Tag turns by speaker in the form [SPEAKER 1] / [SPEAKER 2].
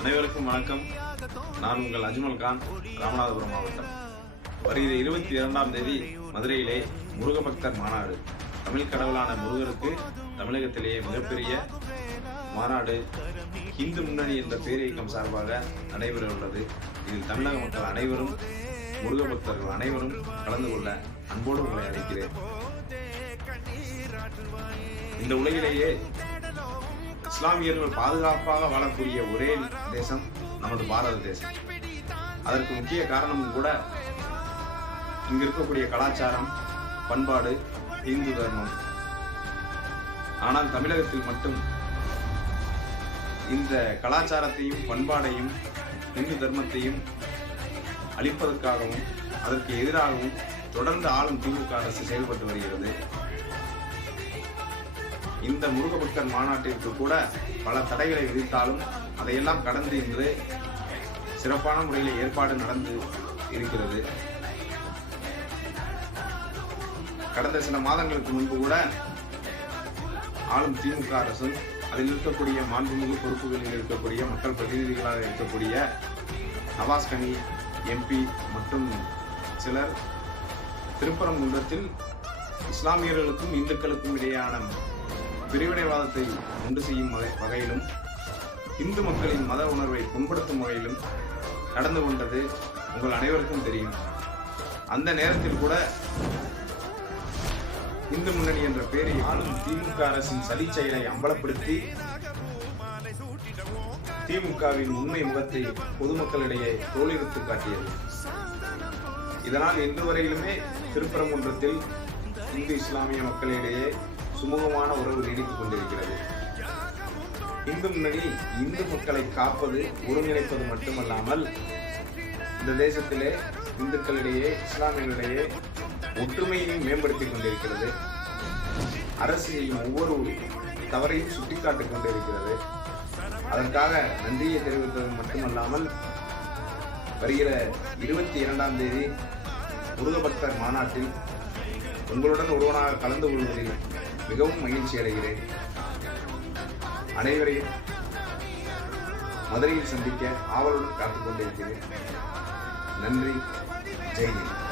[SPEAKER 1] அனைவருக்கும் வணக்கம். நான் உங்கள் அஜ்மல் கான் ராமநாதபுரம் மாவட்டம். வருகிற இருபத்தி இரண்டாம் தேதி மதுரையிலே முருக பக்தர் மாநாடு. தமிழ் கடவுளான முருகருக்கு தமிழகத்திலேயே மிகப்பெரிய மாநாடு. இந்து முன்னணி என்ற பேரியக்கம் சார்பாக நடைபெற உள்ளது. இதில் தமிழக மக்கள் அனைவரும் முருக பக்தர்கள் அனைவரும் கலந்து கொள்ள அன்போடு உங்களை அழைக்கிறேன். இந்த உலகிலேயே இஸ்லாமியர்கள் பாதுகாப்பாக வாழக்கூடிய ஒரே தேசம் நமது பாரத தேசம். அதற்கு முக்கிய காரணமும் கூட இங்கு இருக்கக்கூடிய கலாச்சாரம் பண்பாடு இந்து தர்மம். ஆனால் தமிழகத்தில் மட்டும் இந்த கலாச்சாரத்தையும் பண்பாடையும் இந்து தர்மத்தையும் அழிப்பதற்காகவும் அதற்கு எதிராகவும் தொடர்ந்து ஆளும் திமுக அரசு செயல்பட்டு வருகிறது. இந்த முருகபக்தர் மாநாட்டிற்கு கூட பல தடைகளை விதித்தாலும் அதையெல்லாம் கடந்து இன்று சிறப்பான முறையில் ஏற்பாடு நடந்து இருக்கிறது. கடந்த சில மாதங்களுக்கு முன்பு கூட ஆளும் திமுக அரசும் அதில் இருக்கக்கூடிய மாண்புமிகு பொறுப்புகளில் இருக்கக்கூடிய மக்கள் பிரதிநிதிகளாக இருக்கக்கூடிய நவாஸ் கனி எம்பி மற்றும் சிலர் திருப்பரங்குன்றத்தில் இஸ்லாமியர்களுக்கும் இந்துக்களுக்கும் இடையேயான பிரிவினைவாதத்தை உண்டு செய்யும் வகை- வகையிலும் இந்து மக்களின் மத உணர்வை புண்படுத்தும் வகையிலும் நடந்து கொண்டது உங்கள் அனைவருக்கும் தெரியும். அந்த நேரத்தில் கூட இந்து முன்னணி என்ற பெயரில் ஆளும் திமுக அரசின் சதி செயலை அம்பலப்படுத்தி திமுகவின் உண்மை முகத்தை பொதுமக்களிடையே தோலிவித்து காட்டியது. இதனால் இன்று வரையிலுமே திருப்பரங்குன்றத்தில் இந்து இஸ்லாமிய மக்களிடையே சுமூகமான உறவு நீடித்துக் கொண்டிருக்கிறது. இந்து முன்னணி இந்து மக்களை காப்பது ஒருங்கிணைப்பது மட்டுமல்லாமல் இந்த தேசத்திலே இந்துக்களிடையே இஸ்லாமியர்களிடையே ஒற்றுமையையும் மேம்படுத்திக் கொண்டிருக்கிறது. அரசு ஒவ்வொரு தவறையும் சுட்டிக்காட்டிக் கொண்டிருக்கிறது. அதற்காக நன்றியை தெரிவித்தது மட்டுமல்லாமல் வருகிற இருபத்தி இரண்டாம் தேதி முருகபக்தர் மாநாட்டில் உங்களுடன் ஒருவனாக கலந்து கொள்வதில் மிகவும் மகிழ்ச்சி அடைகிறேன். அனைவரையும் மதுரையில் சந்திக்க ஆவலுடன் காத்துக் கொண்டிருக்கிறேன். நன்றி. ஜெய்ஹிந்த்